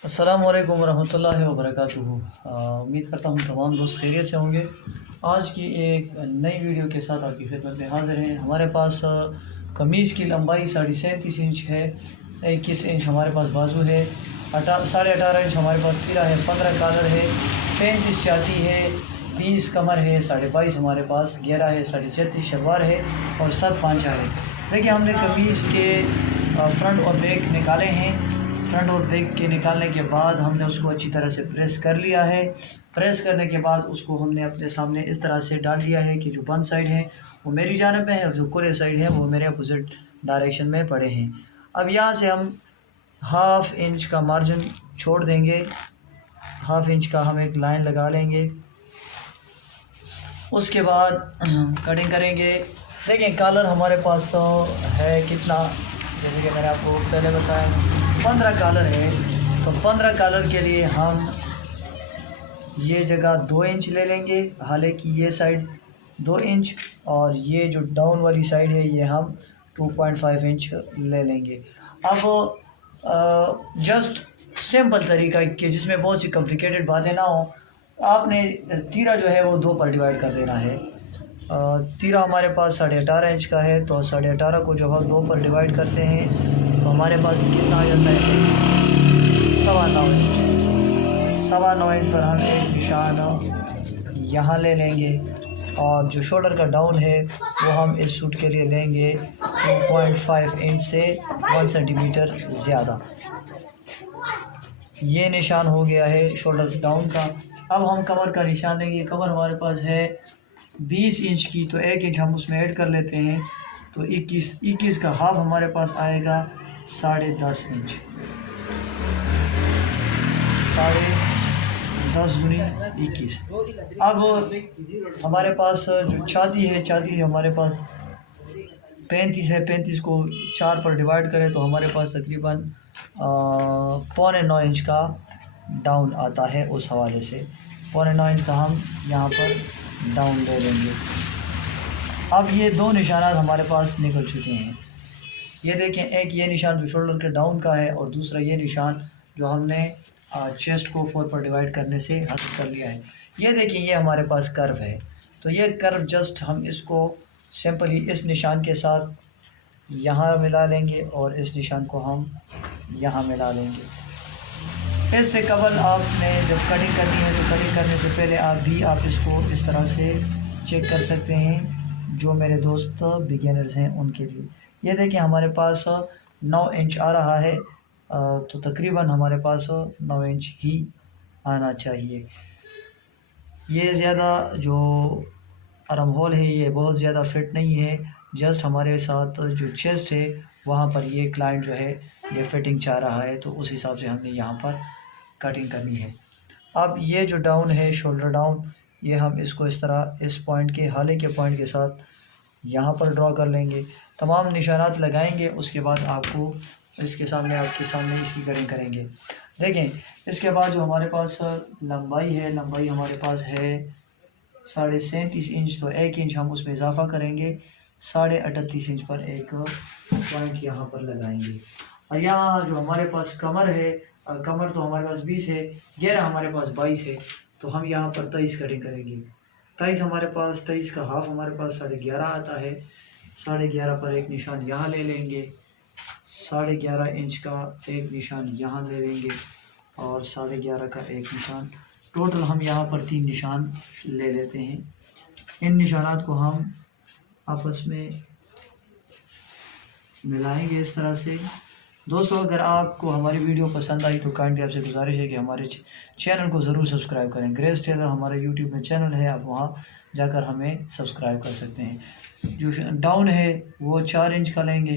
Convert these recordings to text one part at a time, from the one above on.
अस्सलाम वालेकुम रहमतुल्लाहि व बरकातुहू। उम्मीद करता हूँ तमाम दोस्त खैरियत से होंगे। आज की एक नई वीडियो के साथ आपकी खिदमत में हाज़िर हैं। हमारे पास कमीज़ की लंबाई 37.5 इंच है, 21 इंच हमारे पास बाजू है, 18.5 इंच हमारे पास तिरा है, 15 कॉलर है, 35 छाती है, 20 कमर है, 22.5 हमारे पास घेरा है, 34.5 शलवार है और 7 पांचा है। देखिए हमने कमीज़ के फ्रंट और बैक निकाले हैं। फ्रंट और बैक के निकालने के बाद हमने उसको अच्छी तरह से प्रेस कर लिया है। प्रेस करने के बाद उसको हमने अपने सामने इस तरह से डाल दिया है कि जो बंद साइड है वो मेरी जानिब में है और जो खुले साइड है वो मेरे अपोजिट डायरेक्शन में पड़े हैं। अब यहाँ से हम हाफ़ इंच का मार्जिन छोड़ देंगे, हाफ़ इंच का हम एक लाइन लगा लेंगे। उसके बाद कटिंग करेंगे। देखें कॉलर हमारे पास है कितना, जैसे कि मैंने आपको पहले बताया 15 कॉलर है। तो 15 कॉलर के लिए हम ये जगह 2 इंच ले लेंगे, हालांकि ये साइड 2 इंच और ये जो डाउन वाली साइड है ये हम 2.5 इंच ले लेंगे। अब जस्ट सिंपल तरीका कि जिसमें बहुत सी कॉम्प्लिकेटेड बातें ना हो, आपने तीरा जो है वो 2 पर डिवाइड कर देना है। तीरा हमारे पास 18.5 इंच का है, तो 18.5 को जब हम 2 पर डिवाइड करते हैं तो हमारे पास कितना आ जाता है, 9.25 इंच। 9.25 इंच पर हम एक निशान यहाँ ले लेंगे और जो शोल्डर का डाउन है वो हम इस सूट के लिए लेंगे 2.5 इंच से 1 सेंटीमीटर ज़्यादा। ये निशान हो गया है शोल्डर डाउन का। अब हम कमर का निशान लेंगे। कमर हमारे पास है 20 इंच की, तो 1 इंच हम उसमें ऐड कर लेते हैं, तो 21 का हाफ हमारे पास आएगा 10.5 इंच। 10.5 दूनी 21। अब हमारे पास जो छाती है, छाती हमारे पास 35 है। 35 को 4 पर डिवाइड करें तो हमारे पास तकरीबन 9.25 इंच का डाउन आता है। उस हवाले से 9.25 इंच का हम यहाँ पर डाउन ले लेंगे। अब ये 2 निशानात हमारे पास निकल चुके हैं। ये देखें, एक ये निशान जो शोल्डर के डाउन का है और दूसरा ये निशान जो हमने चेस्ट को 4 पर डिवाइड करने से हासिल कर लिया है। ये देखिए ये हमारे पास कर्व है, तो ये कर्व जस्ट हम इसको सिंपली इस निशान के साथ यहाँ मिला लेंगे और इस निशान को हम यहाँ मिला लेंगे। इससे कबल आपने जब कटिंग करनी है तो कटिंग करने से पहले आप इसको इस तरह से चेक कर सकते हैं, जो मेरे दोस्त बिगिनर्स हैं उनके लिए। ये देखिए हमारे पास 9 इंच आ रहा है, तो तकरीबन हमारे पास 9 इंच ही आना चाहिए। ये ज़्यादा जो आर्म होल है ये बहुत ज़्यादा फिट नहीं है, जस्ट हमारे साथ जो चेस्ट है वहाँ पर ये क्लाइंट जो है ये फिटिंग चाह रहा है, तो उस हिसाब से हमने यहाँ पर कटिंग करनी है। अब ये जो डाउन है शोल्डर डाउन, ये हम इसको इस तरह इस पॉइंट के हाले के पॉइंट के साथ यहाँ पर ड्रॉ कर लेंगे। तमाम निशानात लगाएंगे, उसके बाद आपको आपके सामने इसकी कटिंग करेंगे। देखें इसके बाद जो हमारे पास लंबाई है, लंबाई हमारे पास है 37.5 इंच, तो 1 इंच हम उसमें इजाफा करेंगे, 38.5 इंच पर एक पॉइंट यहाँ पर लगाएंगे। और यहाँ जो हमारे पास कमर है, कमर तो हमारे पास 20 है, घेरा हमारे पास 22 है, तो हम यहाँ पर 23 कटिंग करेंगे। 23 हमारे पास, 23 का हाफ हमारे पास 11.5 आता है। 11.5 पर एक निशान यहाँ ले लेंगे, 11.5 इंच का एक निशान यहाँ ले लेंगे और 11.5 का एक निशान। टोटल हम यहाँ पर 3 निशान ले लेते हैं। इन निशानात को हम आपस में मिलाएंगे इस तरह से। दोस्तों अगर आपको हमारी वीडियो पसंद आई तो काइंडली आपसे गुजारिश है कि हमारे चैनल को ज़रूर सब्सक्राइब करें। ग्रेस टेलर हमारा यूट्यूब में चैनल है, आप वहाँ जाकर हमें सब्सक्राइब कर सकते हैं। जो डाउन है वो 4 इंच का लेंगे,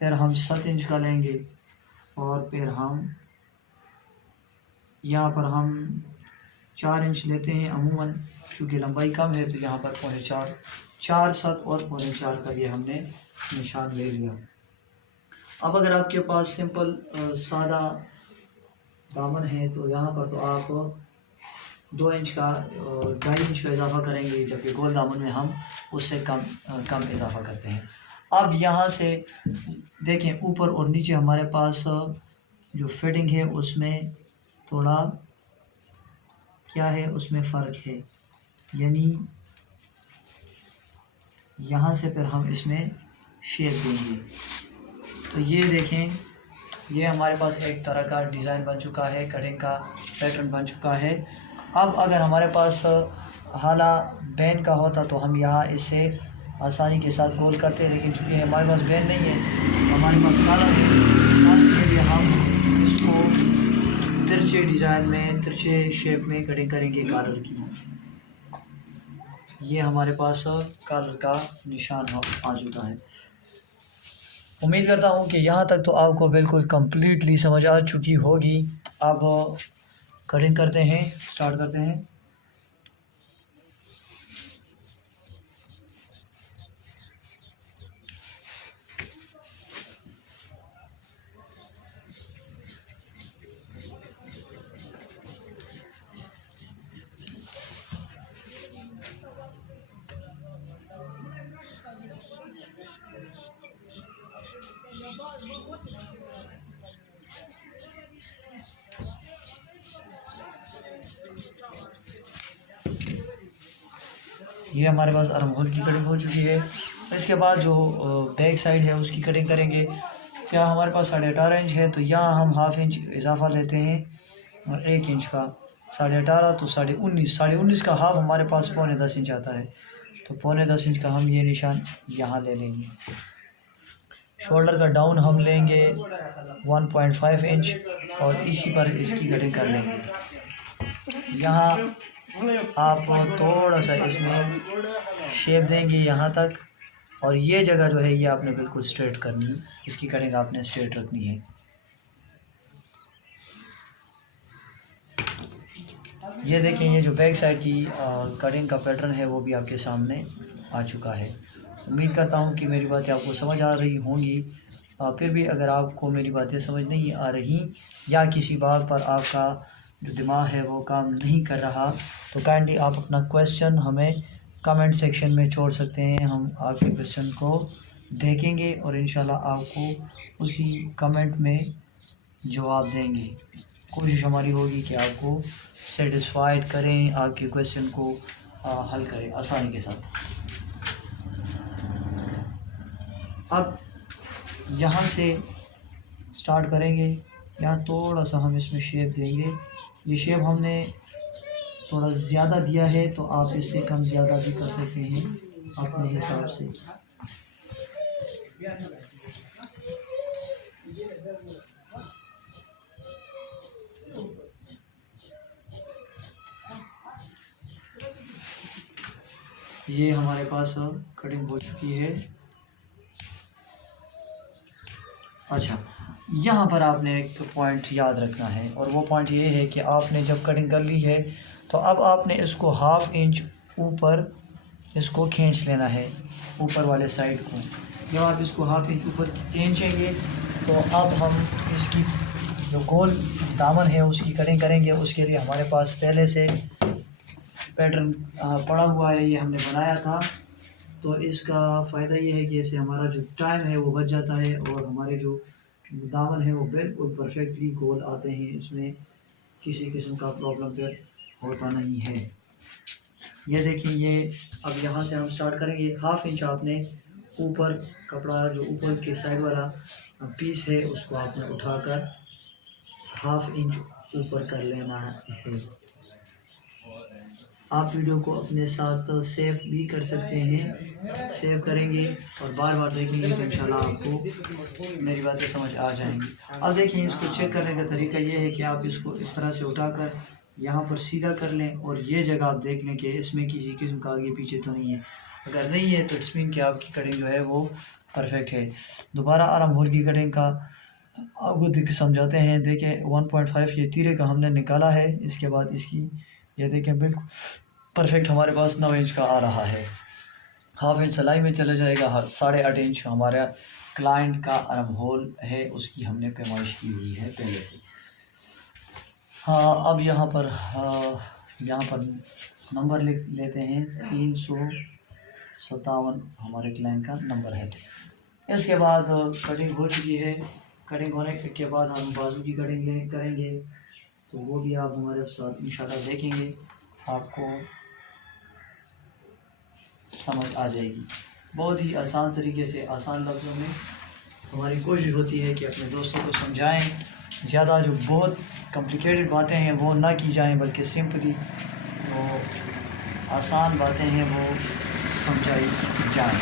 फिर हम 7 इंच का लेंगे और फिर हम यहाँ पर हम 4 इंच लेते हैं अमूमन, चूँकि लंबाई कम है तो यहाँ पर 4.25, 4, 7 और 4.25 का ये हमने निशान ले लिया। अब अगर आपके पास सिंपल सादा दामन है तो यहाँ पर तो आप 2 इंच का 2.5 इंच का इजाफा करेंगे, जबकि गोल दामन में हम उससे कम इजाफा करते हैं। अब यहाँ से देखें ऊपर और नीचे हमारे पास जो फिटिंग है उसमें थोड़ा क्या है, उसमें फ़र्क है, यानी यहाँ से फिर हम इसमें शेप देंगे। तो ये देखें, ये हमारे पास एक तरह का डिज़ाइन बन चुका है, कटिंग का पैटर्न बन चुका है। अब अगर हमारे पास हाला बैन का होता तो हम यहाँ इससे आसानी के साथ गोल करते हैं, लेकिन चूँकि हमारे पास बैन नहीं है, हमारे पास काला है, काले के लिए हम इसको तिरछे डिज़ाइन में, तिरछे शेप में कटिंग करेंगे कलर की। ये हमारे पास कलर का निशान आ चुका है। उम्मीद करता हूँ कि यहाँ तक तो आपको बिल्कुल कम्प्लीटली समझ आ चुकी होगी। अब कटिंग करते हैं, स्टार्ट करते हैं। ये हमारे पास आर्म होल की कटिंग हो चुकी है। इसके बाद जो बैक साइड है उसकी कटिंग करेंगे। क्या हमारे पास 18.5 इंच है, तो यहाँ हम हाफ़ इंच इजाफा लेते हैं और 1 इंच का 18.5 तो 19.5 का हाफ हमारे पास 9.25 इंच आता है। तो 9.25 इंच का हम ये निशान यहाँ ले लेंगे। शोल्डर का डाउन हम लेंगे 1.5 इंच और इसी पर इसकी कटिंग कर लेंगे। यहाँ आप थोड़ा सा इसमें शेप देंगे यहाँ तक, और ये जगह जो है ये आपने बिल्कुल स्ट्रेट करनी है, इसकी कटिंग आपने स्ट्रेट रखनी है। ये देखें, ये जो बैक साइड की कटिंग का पैटर्न है वो भी आपके सामने आ चुका है। उम्मीद करता हूँ कि मेरी बातें आपको समझ आ रही होंगी। फिर भी अगर आपको मेरी बातें समझ नहीं आ रही या किसी बात पर आपका जो दिमाग है वो काम नहीं कर रहा, तो काइंडली आप अपना क्वेश्चन हमें कमेंट सेक्शन में छोड़ सकते हैं। हम आपके क्वेश्चन को देखेंगे और इंशाल्लाह आपको उसी कमेंट में जवाब देंगे। कोशिश हमारी होगी कि आपको सेटिस्फाइड करें, आपके क्वेश्चन को हल करें आसानी के साथ। अब यहाँ से स्टार्ट करेंगे। यहाँ थोड़ा सा हम इसमें शेप देंगे। ये शेप हमने थोड़ा ज़्यादा दिया है, तो आप इससे कम ज़्यादा भी कर सकते हैं अपने हिसाब से। ये हमारे पास कटिंग हो चुकी है। अच्छा, यहाँ पर आपने एक पॉइंट याद रखना है, और वो पॉइंट ये है कि आपने जब कटिंग कर ली है तो अब आपने इसको हाफ़ इंच ऊपर इसको खींच लेना है, ऊपर वाले साइड को। जब आप इसको हाफ़ इंच ऊपर खींचेंगे तो अब हम इसकी जो गोल दामन है उसकी कटिंग करेंगे। उसके लिए हमारे पास पहले से पैटर्न पड़ा हुआ है, ये हमने बनाया था। तो इसका फ़ायदा ये है कि इससे हमारा जो टाइम है वो बच जाता है और हमारे जो दामन है वो बिल्कुल परफेक्टली गोल आते हैं। इसमें किसी किस्म का प्रॉब्लम फिर होता नहीं है। ये देखिए, ये अब यहाँ से हम स्टार्ट करेंगे। हाफ़ इंच आपने ऊपर कपड़ा जो ऊपर के साइड वाला पीस है उसको आपने उठाकर हाफ़ इंच ऊपर कर लेना है। आप वीडियो को अपने साथ सेव भी कर सकते हैं। सेव करेंगे और बार बार देखेंगे तो इंशाल्लाह आपको मेरी बातें समझ आ जाएंगी। अब देखिए, इसको चेक करने का तरीका ये है कि आप इसको इस तरह से उठाकर यहाँ पर सीधा कर लें, और ये जगह आप देख लें कि इसमें किसी किस्म का आगे पीछे तो नहीं है। अगर नहीं है तो इट्स मीन कि आपकी कटिंग जो है वो परफेक्ट है। दोबारा आर्म होल की कटिंग का आपको देख समझाते हैं। देखें, 1.5 ये तीरे का हमने निकाला है। इसके बाद इसकी ये देखें बिल्कुल परफेक्ट हमारे पास 9 इंच का आ रहा है। हाफ इंच सिलाई में चला जाएगा। 8.5 इंच हमारा क्लाइंट का आर्म होल है, उसकी हमने पैमाइश की हुई है पहले से। हाँ, अब यहाँ पर नंबर लिख लेते हैं। 357 हमारे क्लाइंट का नंबर है। इसके बाद कटिंग हो चुकी है। कटिंग होने के बाद हम बाजू की कटिंग करेंगे, तो वो भी आप हमारे साथ इंशाल्लाह देखेंगे, आपको समझ आ जाएगी। बहुत ही आसान तरीके से, आसान लफ्ज़ों में हमारी कोशिश होती है कि अपने दोस्तों को समझाएं। ज़्यादा जो बहुत कॉम्प्लिकेटेड बातें हैं वो ना की जाएं, बल्कि सिंपली वो आसान बातें हैं वो समझाई जाएं।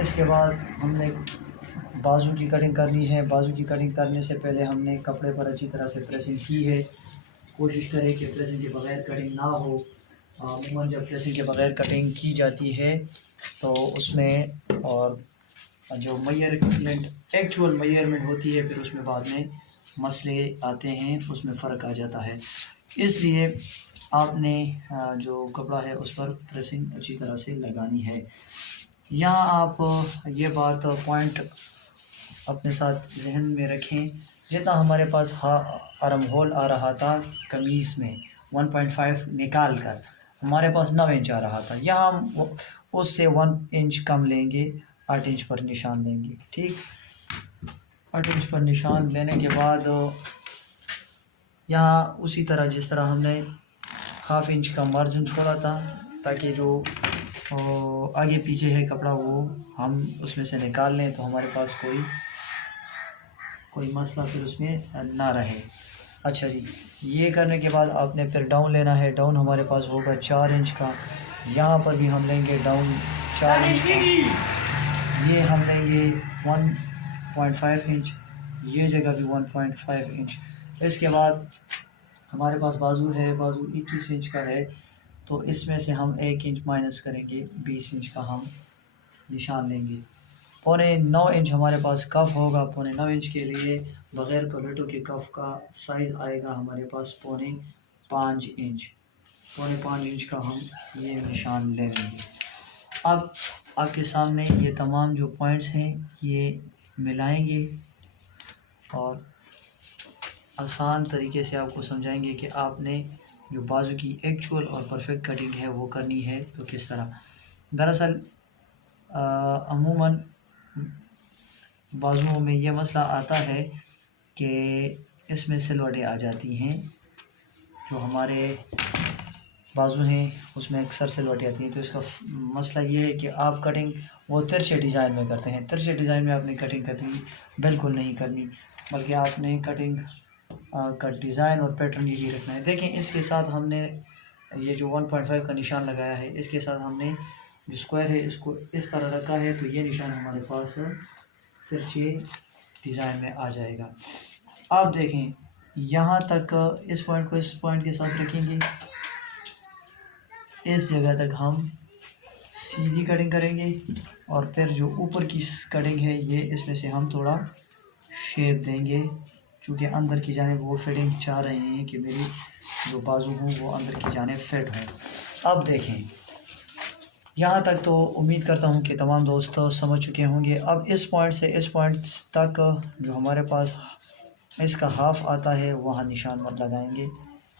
इसके बाद हमने बाजू की कटिंग करनी है। बाजू की कटिंग करने से पहले हमने कपड़े पर अच्छी तरह से प्रेसिंग की है। कोशिश करें कि प्रेसिंग के बगैर कटिंग ना हो। अमूमन जब प्रेसिंग के बगैर कटिंग की जाती है तो उसमें और जो मेजरमेंट एक्चुअल मेजरमेंट होती है फिर उसमें बाद में मसले आते हैं, उसमें फ़र्क आ जाता है। इसलिए आपने जो कपड़ा है उस पर प्रेसिंग अच्छी तरह से लगानी है। यहाँ आप ये बात पॉइंट अपने साथ जहन में रखें, जितना हमारे पास आर्म होल आ रहा था कमीज़ में 1.5 निकाल कर हमारे पास 9 इंच आ रहा था, यहाँ हम उससे 1 इंच कम लेंगे, 8 इंच पर निशान लेंगे। ठीक, 8 इंच पर निशान लेने के बाद यहाँ उसी तरह जिस तरह हमने हाफ इंच का मार्जिन छोड़ा था, ताकि जो आगे पीछे है कपड़ा वो हम उसमें से निकाल लें, तो हमारे पास कोई मसला फिर उसमें ना रहे। अच्छा जी, ये करने के बाद आपने फिर डाउन लेना है। डाउन हमारे पास होगा 4 इंच का, यहाँ पर भी हम लेंगे डाउन 4 इंच का, ये हम लेंगे 1.5 इंच, ये जगह भी 1.5 इंच। इसके बाद हमारे पास बाजू है, बाजू 21 इंच का है, तो इसमें से हम 1 इंच माइनस करेंगे, 20 इंच का हम निशान लेंगे। 9.25 इंच हमारे पास कफ होगा। 9.25 इंच के लिए बग़ैर पलेटों के कफ का साइज़ आएगा हमारे पास 5.25 इंच। 5.25 इंच का हम ये निशान ले लेंगे। अब आपके सामने ये तमाम जो पॉइंट्स हैं ये मिलाएंगे और आसान तरीके से आपको समझाएंगे कि आपने जो बाजू की एक्चुअल और परफेक्ट कटिंग है वो करनी है तो किस तरह। दरअसल अमूमन बाजुओं में ये मसला आता है कि इसमें सिलवटें आ जाती हैं, जो हमारे बाजू हैं उसमें अक्सर सिलवटें आती हैं। तो इसका मसला ये है कि आप कटिंग वो तिरछे डिज़ाइन में करते हैं। तिरछे डिज़ाइन में आपने कटिंग करनी बिल्कुल नहीं करनी, बल्कि आपने कटिंग का डिज़ाइन और पैटर्न यही रखना है। देखें, इसके साथ हमने ये जो 1.5 का निशान लगाया है, इसके साथ हमने जो स्क्वायर है इसको इस तरह रखा है, तो ये निशान हमारे पास तिरछे डिज़ाइन में आ जाएगा। आप देखें, यहाँ तक इस पॉइंट को इस पॉइंट के साथ रखेंगे, इस जगह तक हम सीधी कटिंग करेंगे और फिर जो ऊपर की कटिंग है ये इसमें से हम थोड़ा शेप देंगे, चूँकि अंदर की जानिब वो फिटिंग चाह रहे हैं कि मेरी जो बाजू हो वो अंदर की जानिब फिट हो। अब देखें, यहाँ तक तो उम्मीद करता हूँ कि तमाम दोस्त समझ चुके होंगे। अब इस पॉइंट से इस पॉइंट तक जो हमारे पास इसका हाफ़ आता है वहाँ निशान मत लगाएंगे।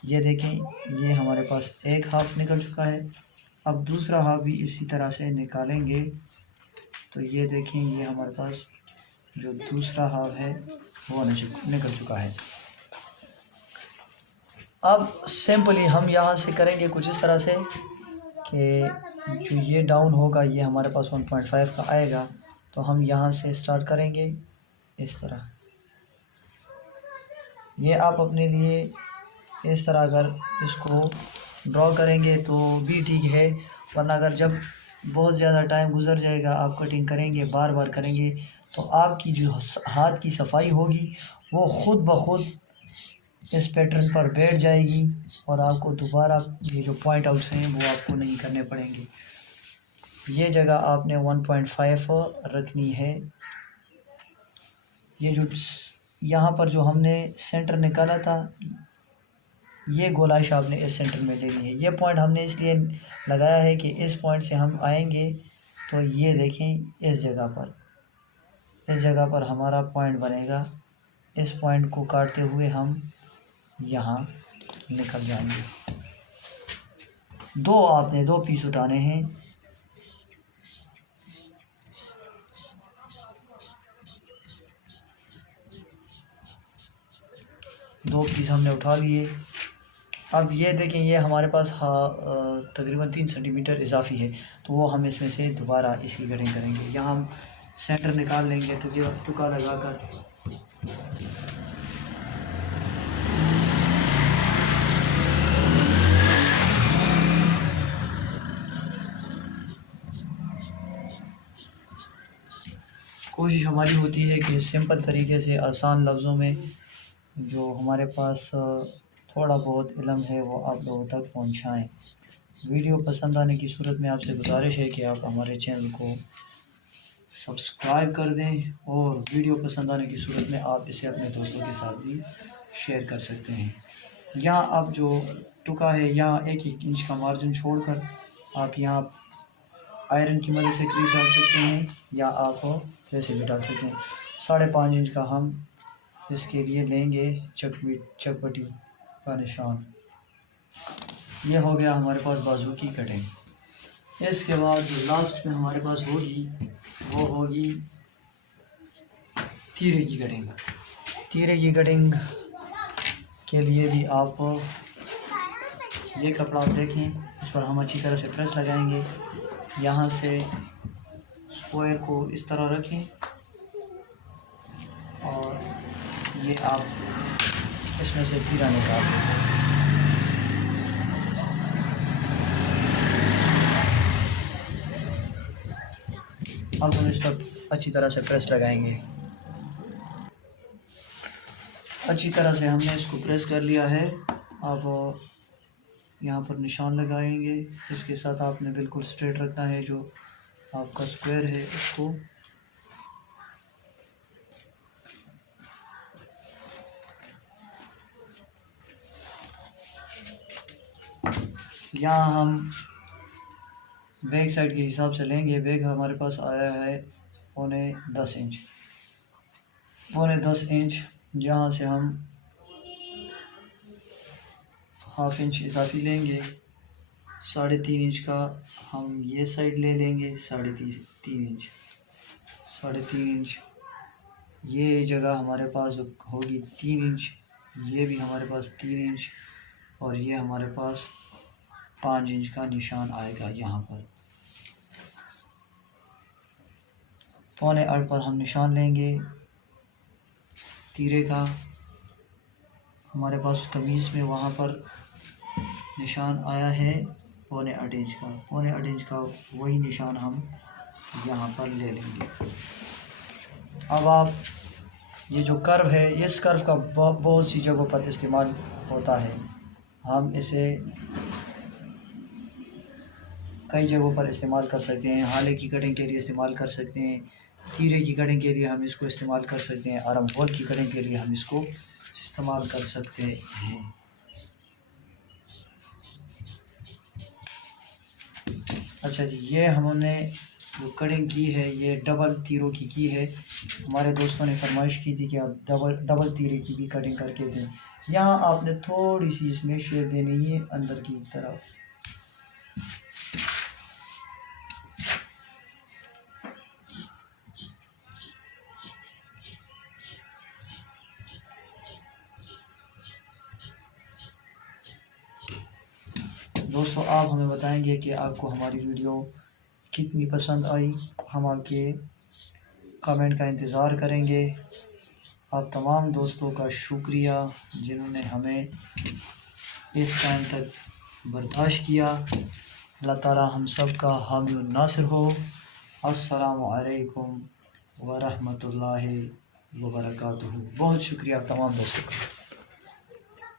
ये देखें, ये हमारे पास एक हाफ़ निकल चुका है। अब दूसरा हाफ़ भी इसी तरह से निकालेंगे, तो ये देखें, ये हमारे पास जो दूसरा हाफ़ है वो निकल चुका है। अब सिंपली हम यहाँ से करेंगे कुछ इस तरह से कि जो ये डाउन होगा ये हमारे पास 1.5 का आएगा, तो हम यहाँ से स्टार्ट करेंगे इस तरह। ये आप अपने लिए इस तरह अगर इसको ड्रॉ करेंगे तो भी ठीक है, वरना अगर जब बहुत ज़्यादा टाइम गुजर जाएगा, आप कटिंग करेंगे, बार बार करेंगे, तो आपकी जो हाथ की सफाई होगी वो ख़ुद ब खुद इस पैटर्न पर बैठ जाएगी और आपको दोबारा ये जो पॉइंट आउट्स हैं वो आपको नहीं करने पड़ेंगे। ये जगह आपने 1.5 रखनी है। ये जो यहाँ पर जो हमने सेंटर निकाला था, ये गोलाइश आपने इस सेंटर में लेनी है। ये पॉइंट हमने इसलिए लगाया है कि इस पॉइंट से हम आएंगे तो ये देखें, इस जगह पर हमारा पॉइंट बनेगा। इस पॉइंट को काटते हुए हम यहाँ निकल जाएंगे। आपने दो पीस उठाने हैं। 2 पीस हमने उठा लिए। अब ये देखें, ये हमारे पास तकरीबन 3 सेंटीमीटर इजाफी है, तो वो हम इसमें से दोबारा इसकी कटिंग करेंगे। यहाँ हम सेंटर निकाल लेंगे टुका लगाकर। कोशिश हमारी होती है कि सिंपल तरीके से, आसान लफ्ज़ों में, जो हमारे पास थोड़ा बहुत इल्म है वो आप लोगों तक पहुंचाएं। वीडियो पसंद आने की सूरत में आपसे गुजारिश है कि आप हमारे चैनल को सब्सक्राइब कर दें, और वीडियो पसंद आने की सूरत में आप इसे अपने दोस्तों के साथ भी शेयर कर सकते हैं। यहाँ आप जो टुका है, यहाँ 1-1 इंच का मार्जिन छोड़कर आप यहाँ आयरन की मदद से क्रीज डाल सकते हैं, या आप वैसे भी डाल सकते हैं। 5.5 इंच का हम इसके लिए लेंगे चकपटी का निशान। ये हो गया हमारे पास बाजू की कटिंग। इसके बाद जो लास्ट में हमारे पास होगी वो होगी तीरे की कटिंग। तीरे की कटिंग के लिए भी आप ये कपड़ा आप देखें, इस पर हम अच्छी तरह से प्रेस लगाएंगे। यहाँ से स्क्वायर को इस तरह रखें, और ये आप इसमें से तीरा निकाल दें। अब हम इस पर अच्छी तरह से प्रेस लगाएंगे। अच्छी तरह से हमने इसको प्रेस कर लिया है। अब यहाँ पर निशान लगाएंगे। इसके साथ आपने बिल्कुल स्ट्रेट रखना है, जो आपका स्क्वायर है उसको। यहाँ हम बैक साइड के हिसाब से लेंगे। बैक हमारे पास आया है 10.25 इंच। 10.25 इंच यहाँ से हम ½ इंच इजाफी लेंगे। 3.5 इंच का हम ये साइड ले लेंगे। 3.5 इंच, 3.5 इंच ये जगह हमारे पास होगी 3 इंच। ये भी हमारे पास 3 इंच, और ये हमारे पास 5 इंच का निशान आएगा। यहाँ पर 7.25 पर हम निशान लेंगे तीरे का। हमारे पास कमीज़ में वहाँ पर निशान आया है 7.25 इंच का। 7.25 इंच का वही निशान हम यहाँ पर ले लेंगे। अब आप ये जो कर्व है, इस कर्व का बहुत सी जगहों पर इस्तेमाल होता है। हम इसे कई जगहों पर इस्तेमाल कर सकते हैं। हाले की कटिंग के लिए इस्तेमाल कर सकते हैं। तीरे की कटिंग के लिए हम इसको इस्तेमाल कर सकते हैं। आर्म होल की कटिंग के लिए हम इसको इस्तेमाल कर सकते हैं। अच्छा जी, ये हमने जो कटिंग की है ये डबल तीरों की है। हमारे दोस्तों ने फरमाइश की थी कि आप डबल तीरे की भी कटिंग करके दें। यहाँ आपने थोड़ी सी इसमें शेप देनी है अंदर की तरफ। दोस्तों, आप हमें बताएंगे कि आपको हमारी वीडियो कितनी पसंद आई। हम आपके कमेंट का इंतज़ार करेंगे। आप तमाम दोस्तों का शुक्रिया जिन्होंने हमें इस टाइम तक बर्दाश्त किया। अल्लाह ताला हम सब का हामी और नासिर हो। अस्सलामु अलैकुम व रहमतुल्लाहि व बरकातुहू। बहुत शुक्रिया तमाम दोस्तों का।